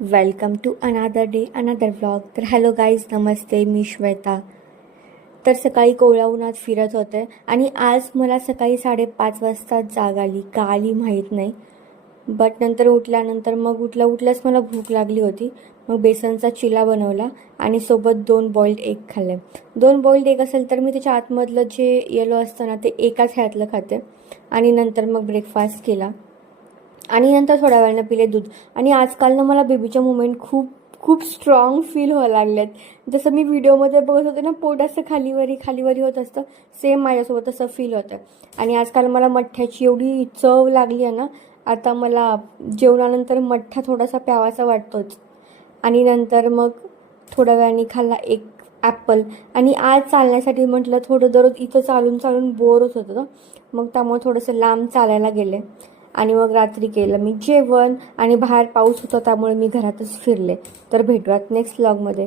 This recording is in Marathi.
Welcome to another day another vlog. तर हॅलो गाईज, नमस्ते. मी श्वेता. तर सकाळी कोवळ्या उन्हात फिरत होते आणि आज मला सकाळी 5:30 वाजता जाग आली. का आली माहीत नाही, बट नंतर उठल्यानंतर मग उठल्याच मला भूक लागली होती. मग बेसनचा चिला बनवला आणि सोबत 2 बॉइल्ड एग खाल्ले. 2 बॉइल्ड एग असेल तर मी त्याच्या आतमधलं जे येलो असतं ना ते एकाच ह्यातलं खाते. आणि नंतर मग ब्रेकफास्ट केला आणि नंतर थोड्या वेळानं पिले दूध. आणि आजकाल ना मला बेबीचे मुमेंट खूप खूप स्ट्रॉंग फील व्हायला लागलेत. जसं मी व्हिडिओमध्ये बघत होते ना, पोट असं खालीवरी होत असतं, सेम माझ्यासोबत असं फील होतं. आणि आजकाल मला मठ्ठ्याची एवढी चव लागली आहे ना, आता मला जेवणानंतर मठ्ठा थोडासा प्यावासा वाटतोच. आणि नंतर मग थोड्या वेळाने खाल्ला एक ॲपल. आणि आज चालण्यासाठी म्हटलं, थोडं दररोज इथं चालून चालून बोर होत होतं, मग त्यामुळे थोडंसं लांब चालायला गेले. आणि मग रात्री केलं मी जेवण आणि बाहेर पाऊस होता त्यामुळे मी घरातच फिरले. तर भेटूयात नेक्स्ट व्लॉगमध्ये.